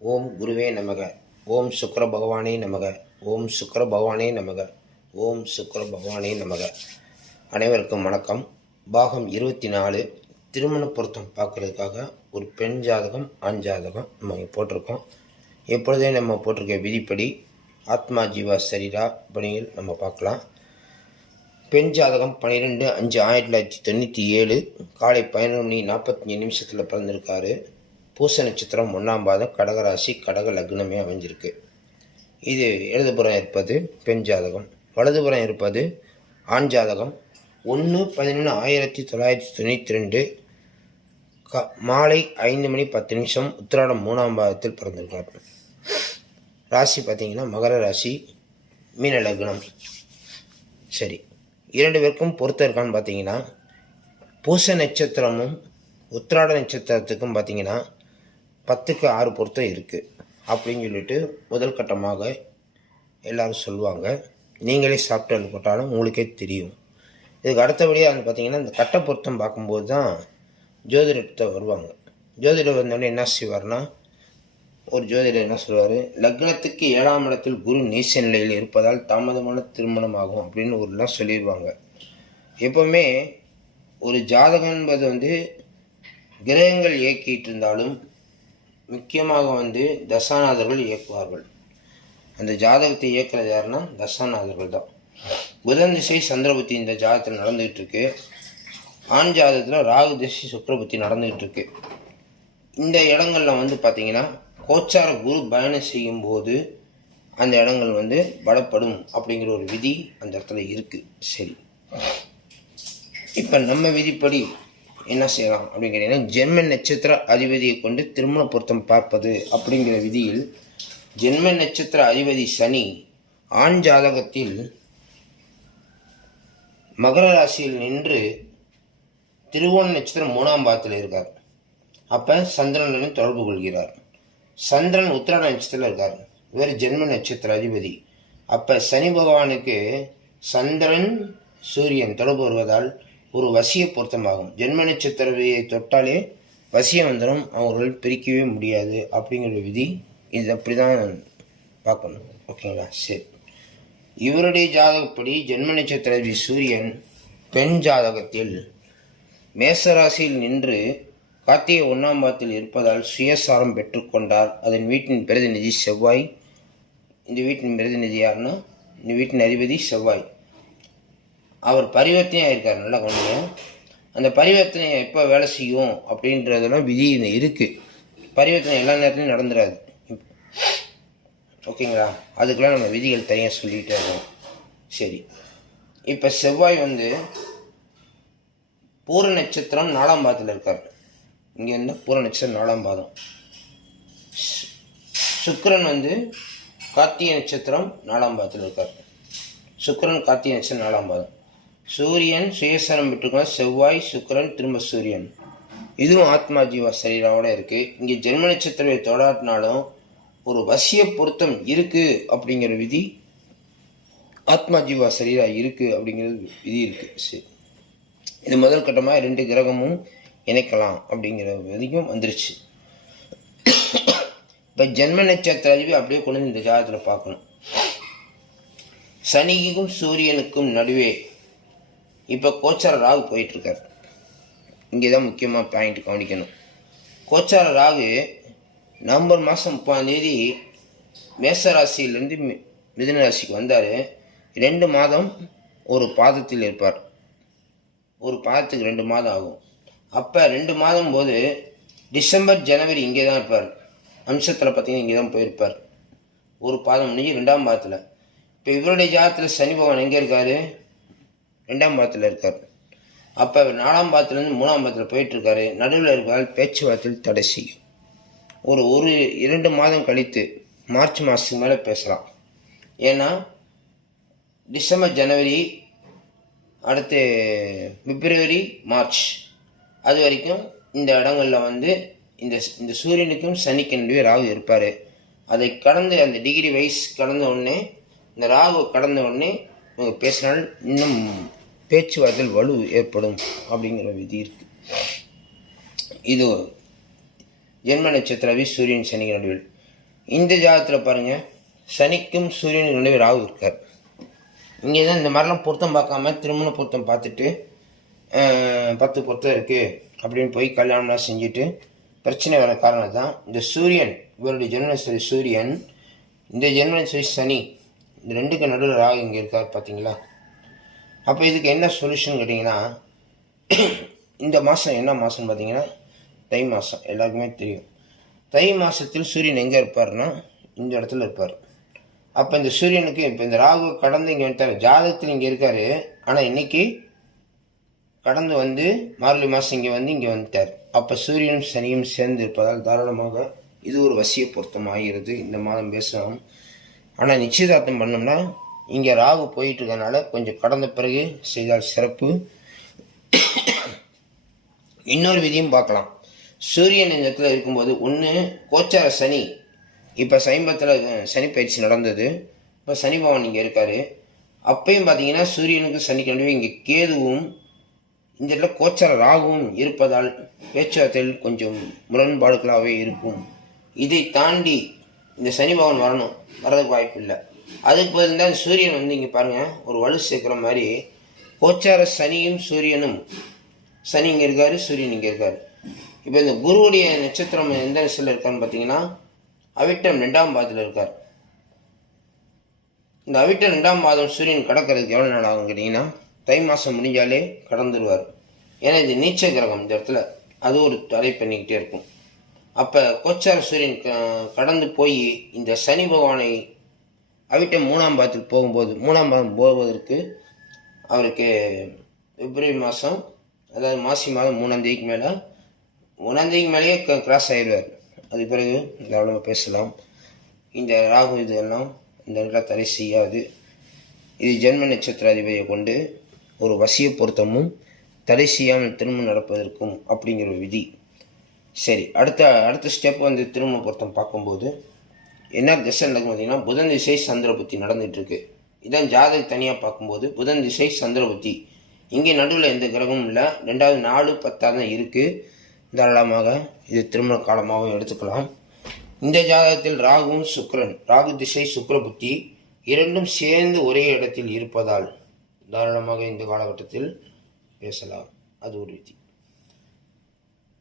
ஓம் குருவே நமக. ஓம் சுக்கர பகவானே நமக. ஓம் சுக்கர பகவானே நமக. ஓம் சுக்கர பகவானே நமக. அனைவருக்கும் வணக்கம். பாகம் 24 திருமண பொருத்தம் பார்க்குறதுக்காக ஒரு பெண் ஜாதகம் ஆண் ஜாதகம் நம்ம இங்கே போட்டிருக்கோம். எப்பொழுதே நம்ம போட்டிருக்க விதிப்படி ஆத்மா ஜீவா சரீரா பணியில் நம்ம பார்க்கலாம். பெண் ஜாதகம் 12/5/1997 காலை 11:45 பிறந்திருக்காரு. பூச நட்சத்திரம் 1ஆம் பாதம், கடகராசி, கடக லக்னமே அமைஞ்சிருக்கு. இது இடதுபுறம் இருப்பது பெண் ஜாதகம், வலதுபுறம் இருப்பது ஆண் ஜாதகம். 1/11/1992 மாலை 5:10 உத்திராடம் 3ஆம் பாதத்தில் பிறந்திருக்கார். ராசி பார்த்தீங்கன்னா மகர ராசி, மீன லக்னம். சரி, இரண்டு பேருக்கும் பொறுத்த இருக்கான்னு பார்த்தீங்கன்னா பூச நட்சத்திரமும் உத்திராட நட்சத்திரத்துக்கும் பார்த்தீங்கன்னா 10க்கு 6 பொருத்தம் இருக்குது அப்படின்னு சொல்லிட்டு முதல் கட்டமாக எல்லோரும் சொல்லுவாங்க. நீங்களே சாப்பிட்டு போட்டாலும் உங்களுக்கே தெரியும். இதுக்கு அடுத்தபடியாக வந்து பார்த்திங்கன்னா இந்த கட்ட பொருத்தம் பார்க்கும்போது தான் ஜோதிடத்தை வருவாங்க. ஜோதிடர் வந்தோடனே என்ன செய்வார்னா, ஒரு ஜோதிடர் என்ன சொல்லுவார், லக்னத்துக்கு 7ஆம் இடத்தில் குரு நீச நிலையில் இருப்பதால் தாமதமான திருமணம் ஆகும் அப்படின்னு ஒருலாம் சொல்லிடுவாங்க. எப்போவுமே ஒரு ஜாதகம் என்பது வந்து கிரகங்கள் இயக்கிட்டு இருந்தாலும் முக்கியமாக தசாநாதர்கள் இயக்குவார்கள். அந்த ஜாதகத்தை இயக்குறது யாருன்னா தசாநாதர்கள் தான். புதன் திசை சந்திரபுத்தி இந்த ஜாதகத்தில் நடந்துகிட்டு இருக்கு. ஆண் ஜாதகத்தில் ராகு திசை சுக்கிரபுத்தி நடந்துகிட்டு இருக்கு. இந்த இடங்கள்ல பார்த்தீங்கன்னா கோச்சார குரு பயணம் செய்யும் போது அந்த இடங்கள் பலப்படும் அப்படிங்கிற ஒரு விதி அந்த இடத்துல இருக்கு. சரி, இப்போ நம்ம விதிப்படி என்ன செய்யலாம் அப்படின்னு கேட்டீங்கன்னா, ஜென்ம நட்சத்திர அதிபதியை கொண்டு திருமண பொருத்தம் பார்ப்பது அப்படிங்கிற விதியில் ஜென்ம நட்சத்திர அதிபதி சனி ஆண் ஜாதகத்தில் மகர ராசியில் நின்று திருவோண நட்சத்திரம் 3ஆம் பாதத்தில் இருக்கார். அப்போ சந்திரனுடன் தொடர்பு கொள்கிறார். சந்திரன் உத்திராட நட்சத்திரத்தில் இருக்கார். இவர் ஜென்ம நட்சத்திர அதிபதி. அப்போ சனி பகவானுக்கு சந்திரன் சூரியன் தொடர்பு வருவதால் ஒரு வசிய பொருத்தமாகும். ஜென்ம நட்சத்திரவையை தொட்டாலே வசியம் வந்துடும், அவர்கள் பிரிக்கவே முடியாது அப்படிங்கிற விதி. இது அப்படி தான் பார்க்கணும். ஓகேங்களா? சரி, இவருடைய ஜாதகப்படி ஜென்ம நட்சத்திர சூரியன் பெண் ஜாதகத்தில் மேசராசியில் நின்று கார்த்திகை 1ஆம் பாதத்தில் இருப்பதால் சுயசாரம் பெற்றுக்கொண்டார். அதன் வீட்டின் பிரதிநிதி செவ்வாய். இந்த வீட்டின் பிரதிநிதி யாருன்னா இந்த வீட்டின் அதிபதி செவ்வாய். அவர் பரிவர்த்தனையாக இருக்கார். நல்லா கவனிங்க. அந்த பரிவர்த்தனை எப்போ வேலை செய்யும் அப்படின்றதெல்லாம் விதி இருக்குது. பரிவர்த்தனை எல்லா நேரத்துலையும் நடந்துடாது. ஓகேங்களா? அதுக்கெல்லாம் நம்ம விதிகள் தனியாக சொல்லிகிட்டே இருக்கோம். சரி, இப்போ செவ்வாய் பூர நட்சத்திரம் 4ஆம் பாதத்தில் இருக்கார். இங்கே இருந்தால் பூர நட்சத்திரம் 4ஆம் பாதம். சுக்கிரன் கார்த்திகை நட்சத்திரம் 4ஆம் பாதத்தில் இருக்கார். சுக்கிரன் கார்த்திகை நட்சத்திரம் 4ஆம் பாதம். சூரியன் சுயசரம் பெற்றுக்கணும். செவ்வாய் சுக்கிரன் திரும்ப சூரியன். இதுவும் ஆத்மா ஜீவா சரீராவோட இருக்குது. இங்கே ஜென்ம நட்சத்திரத்தை தொடாட்டினாலும் ஒரு வசிய பொருத்தம் இருக்குது அப்படிங்கிற விதி ஆத்மா ஜீவா சரீரா இருக்குது அப்படிங்கிறது விதி இருக்குது. சரி, இது முதல் கட்டமாக 2 கிரகமும் இணைக்கலாம் அப்படிங்கிற விதியும் வந்துருச்சு. இப்போ ஜென்ம நட்சத்திர அதிபதி அப்படியே கொண்டு இந்த ஜாதகத்தில் பார்க்கணும். சனிக்கும் சூரியனுக்கும் நடுவே இப்போ கோச்சார ராகு போயிட்டுருக்கார். இங்கே தான் முக்கியமாக பாயிண்ட் கவனிக்கணும். கோச்சார ராகு நவம்பர் மாதம் 30ஆம் தேதி மேசராசியிலேருந்து மிதுன ராசிக்கு வந்தார். 2 மாதம் ஒரு பாதத்தில் இருப்பார். ஒரு பாதத்துக்கு 2 மாதம் ஆகும். அப்போ 2 மாதம் போது டிசம்பர் ஜனவரி இங்கே தான் இருப்பார். அம்சத்தில் பார்த்தீங்கன்னா இங்கே தான் போயிருப்பார். ஒரு பாதம் முடிஞ்சு 2ஆம் பாதத்தில். இப்போ இவருடைய ஜாதகத்தில் சனி பகவான் எங்கே இருக்கார்? 2ஆம் பாதத்தில் இருக்கார். அப்போ 4ஆம் பாதத்துலேருந்து 3ஆம் பாதத்தில் போயிட்டுருக்காரு. நடுவில் இருப்பதால் பேச்சுவார்த்தையில் தடை செய்யும். ஒரு 2 மாதம் கழித்து மார்ச் மாதத்துக்கு மேலே பேசலாம். ஏன்னா டிசம்பர் ஜனவரி அடுத்து பிப்ரவரி மார்ச் அது வரைக்கும் இந்த இடங்களில் இந்த சூரியனுக்கும் சனிக்கு நடுவே ராகு இருப்பார். அதை கடந்து அந்த டிகிரி வைஸ் கடந்த உடனே இந்த ராகு கடந்த உடனே இவங்க பேசினால் இன்னும் பேச்சுவார்த்தையில் வலு ஏற்படும் அப்படிங்கிற விதி இருக்குது. இது ஜென்ம நட்சத்திரவி சூரியன் சனி நடுவில். இந்த ஜாதகத்தில் பாருங்கள், சனிக்கும் சூரியனுக்கு நடுவே ராகு இருக்கார். இங்கே தான் இந்த மாதிரிலாம் பொருத்தம் பார்க்காம திருமண பொருத்தம் பார்த்துட்டு 10 பொருத்தம் இருக்குது அப்படின்னு போய் கல்யாணம்லாம் செஞ்சுட்டு பிரச்சனை வர காரணம் தான் இந்த சூரியன். இவருடைய ஜென்மநட்சத்திர சூரியன், இந்த ஜென்மநட்சத்திர சனி, இந்த ரெண்டுக்கு நடுவில் ராகு இங்கே இருக்கார் பார்த்தீங்களா. அப்போ இதுக்கு என்ன சொல்யூஷன் கேட்டிங்கன்னா, இந்த மாதம் என்ன மாதம்னு பார்த்தீங்கன்னா தை மாதம். எல்லாருக்குமே தெரியும், தை மாதத்தில் சூரியன் எங்கே இருப்பார்னா இந்த இடத்துல இருப்பார். அப்போ இந்த சூரியனுக்கு இப்போ இந்த ராகு கடந்து இங்கே வந்துட்டார். ஜாதகத்தில் இங்கே இருக்கார், ஆனால் இன்றைக்கி கடந்து வந்து மார்கழி மாதம் இங்கே வந்துட்டார். அப்போ சூரியனும் சனியும் சேர்ந்து இருப்பதால் தாராளமாக இது ஒரு வசிய பொருத்தம் ஆகிறது. இந்த மாதம் பேசலாம். ஆனால் நிச்சயதார்த்தம் பண்ணோம்னா இங்கே ராகு போயிட்டு இருக்கனால கொஞ்சம் கடந்த பிறகு செய்தால் சிறப்பு. இன்னொரு விதியும் பார்க்கலாம். சூரியன் இந்த இடத்துல இருக்கும்போது ஒன்று கோச்சார சனி, இப்போ சமீபத்தில் சனி பயிற்சி நடந்தது, இப்போ சனி பகவான் இங்கே இருக்கார். அப்பையும் பார்த்தீங்கன்னா சூரியனுக்கு சனிக்கு நடுவே இங்கே கேதுவும் இந்த இடத்துல கோச்சார ராகுவும் இருப்பதால் பேச்சுவார்த்தையில் கொஞ்சம் முரண்பாடுகளாகவே இருக்கும். இதை தாண்டி இந்த சனி பகவான் வர்றதுக்கு வாய்ப்பு இல்லை. அதுக்கு பதில் தான் சூரியன் வந்து இங்கே பாருங்கள் ஒரு வலு சேர்க்குற மாதிரி கோச்சார சனியும் சூரியனும், சனி இங்கே இருக்கார், சூரியன் இங்கே இருக்கார். இப்போ இந்த குருவுடைய நட்சத்திரம் எந்த நட்சத்திரத்தில் இருக்கான்னு பார்த்தீங்கன்னா அவிட்டம் 2ஆம் பாதத்தில் இருக்கார். இந்த அவிட்டம் 2ஆம் பாதம் சூரியன் கடக்கிறதுக்கு எவ்வளோ நாள் ஆகும் கேட்டிங்கன்னா தை மாதம் முடிஞ்சாலே கடந்துடுவார். ஏன்னா இது நீச்ச கிரகம் இந்த இடத்துல, அது ஒரு தடை பண்ணிக்கிட்டே இருக்கும். அப்போ கோச்சார சூரியன் கடந்து போய் இந்த சனி பகவானை அவிட்டம் 3ஆம் பாதத்தில் போகும்போது, 3ஆம் பாதம் போவதற்கு அவருக்கு பிப்ரவரி மாதம், அதாவது மாசி மாதம் 3ஆம் தேதிக்கு மேலே, 1ஆம் தேதிக்கு மேலேயே கிராஸ் ஆகிடுவார். அது பிறகு தாராளமாக பேசலாம். இந்த ராகு இதெல்லாம் இந்த இடத்துல தடை செய்யாது. இது ஜென்ம நட்சத்திர அதிபதியை கொண்டு ஒரு வசிய பொருத்தமும் தடை செய்யாமல் திருமணம் நடப்பதற்கும் அப்படிங்கிற ஒரு விதி. சரி, அடுத்த ஸ்டெப் வந்து திருமண பொருத்தம் பார்க்கும்போது என்ன திசை நடக்கும் பார்த்தீங்கன்னா புதன் திசை சந்திர புத்தி நடந்துகிட்ருக்கு. இதான் ஜாதக தனியாக பார்க்கும்போது புதன் திசை சந்திர புத்தி. இங்கே நடுவில் எந்த கிரகமும் இல்லை. 2வது 4, 10 தான் இருக்குது. தாராளமாக இது திருமண காலமாகவும் எடுத்துக்கலாம். இந்த ஜாதகத்தில் ராகுவும் சுக்கிரன், ராகு திசை சுக்கிர புத்தி இரண்டும் சேர்ந்து ஒரே இடத்தில் இருப்பதால் தாராளமாக இந்த காலகட்டத்தில் பேசலாம். அது ஒரு விதி.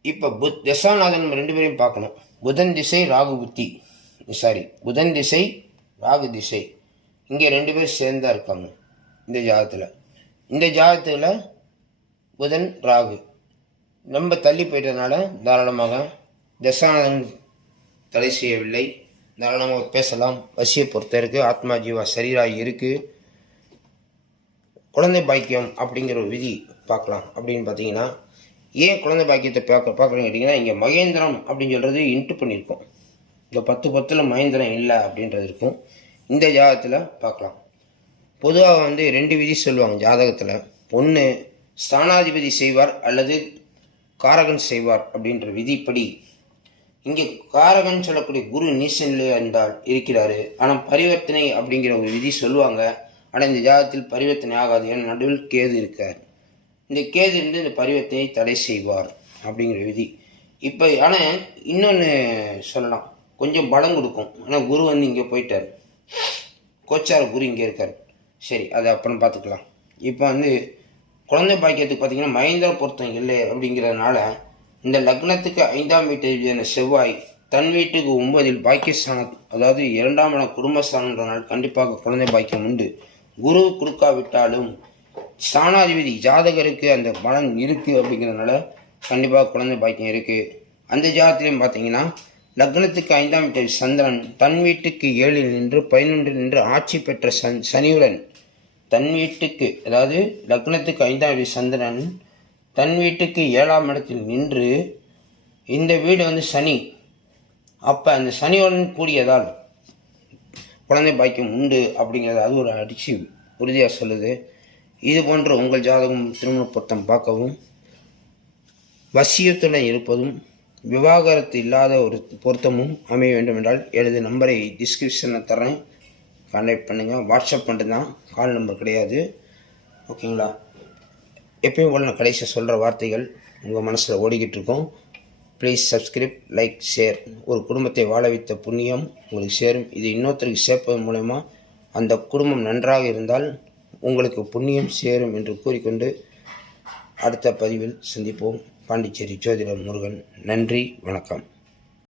இப்போ தசாநாதன் நம்ம 2 பேரையும் பார்க்கணும். புதன் திசை ராகு புத்தி, புதன் திசை ராகு திசை, இங்கே 2 பேர் சேர்ந்தா இருக்காங்க இந்த ஜாதகத்தில். இந்த ஜாதகத்தில் புதன் ராகு ரொம்ப தள்ளி போயிட்டதுனால தாராளமாக தசாநாதன் தடை செய்யவில்லை. தாராளமாக பேசலாம். வசியை பொறுத்த இருக்குது, ஆத்மா ஜீவா சரீராகி இருக்குது. குழந்தை பாக்கியம் அப்படிங்கிற ஒரு விதி பார்க்கலாம். அப்படின்னு பார்த்தீங்கன்னா ஏன் குழந்தை பாக்கியத்தை பார்க்குறேன்னு கேட்டிங்கன்னா இங்கே மகேந்திரம் அப்படின்னு சொல்கிறது இன்ட்டு பண்ணியிருக்கோம். இந்த 10 மகேந்திரம் இல்லை அப்படின்றது இருக்கும். இந்த ஜாதகத்தில் பார்க்கலாம். பொதுவாக வந்து 2 விதி சொல்லுவாங்க ஜாதகத்தில். ஒன்று ஸ்தானாதிபதி செய்வார் அல்லது காரகன் செய்வார் அப்படின்ற விதிப்படி இங்கே காரகன் சொல்லக்கூடிய குரு நீசனிலே இருந்தால் இருக்கிறாரு. ஆனால் பரிவர்த்தனை அப்படிங்கிற ஒரு விதி சொல்லுவாங்க. ஆனால் இந்த ஜாதகத்தில் பரிவர்த்தனை ஆகாது. ஏன்னா நடுவில் கேது இருக்கார். இந்த கேது இருந்து இந்த பரிவர்த்தனை தடை செய்வார் அப்படிங்கிற விதி. இப்போ ஆனால் இன்னொன்று சொல்லலாம், கொஞ்சம் பலம் கொடுக்கும். ஆனால் குரு வந்து இங்கே போயிட்டார், கோச்சார குரு இங்கே இருக்கார். சரி, அதை அப்புறம் பார்த்துக்கலாம். இப்போ வந்து குழந்தை பாக்கியத்துக்கு பார்த்தீங்கன்னா மகேந்திர பொருத்தம் இல்லை அப்படிங்கிறதுனால இந்த லக்னத்துக்கு 5ஆம் வீட்டு செவ்வாய் தன் வீட்டுக்கு 9இல் பாக்கியஸ்தானம், அதாவது 2ஆம் இடம் குடும்பஸ்தானன்றதுனால கண்டிப்பாக குழந்தை பாக்கியம் உண்டு. குரு கொடுக்காவிட்டாலும் ஸ்தானாதிபதி ஜாதகருக்கு அந்த பலன் இருக்குது அப்படிங்கிறதுனால கண்டிப்பாக குழந்தை பாக்கியம் இருக்குது. அந்த ஜாதகத்திலையும் பார்த்தீங்கன்னா லக்னத்துக்கு 5ஆம் வீட்டு சந்திரன் தன் வீட்டுக்கு 7இல் நின்று 11 நின்று ஆட்சி பெற்ற சனியுடன் தன் வீட்டுக்கு, அதாவது லக்னத்துக்கு 5ஆம் வீட்டு சந்திரன் தன் வீட்டுக்கு 7ஆம் இடத்தில் நின்று, இந்த வீடு வந்து சனி. அப்போ அந்த சனியுடன் கூடியதால் குழந்தை பாக்கியம் உண்டு அப்படிங்கிறது அது ஒரு அடிச்சு உறுதியாக சொல்லுது. இது போன்ற உங்கள் ஜாதகம் திருமண பொருத்தம் பார்க்கவும், வசியத்துடன் இருப்பதும் விவாகரத்து இல்லாத ஒரு பொருத்தமும் அமைய வேண்டும் என்றால் எனது நம்பரை டிஸ்கிரிப்ஷனில் தரேன், கான்டாக்ட் பண்ணுங்கள். வாட்ஸ்அப் மட்டும் தான், கால் நம்பர் கிடையாது. ஓகேங்களா? எப்பயும் போல் நான் கடைசியாக சொல்கிற வார்த்தைகள் உங்கள் மனசில் ஓடிக்கிட்டு இருக்கோம். Please subscribe, like, share. ஒரு குடும்பத்தை வாழ வைத்த புண்ணியம் உங்களுக்கு சேரும். இது இன்னொருத்தருக்கு சேர்ப்பதன் மூலமா அந்த குடும்பம் நன்றாக இருந்தால் உங்களுக்கு புண்ணியம் சேரும் என்று கூறிக்கொண்டு அடுத்த பதிவில் சந்திப்போம். பாண்டிச்சேரி ஜோதிடர் முருகன். நன்றி, வணக்கம்.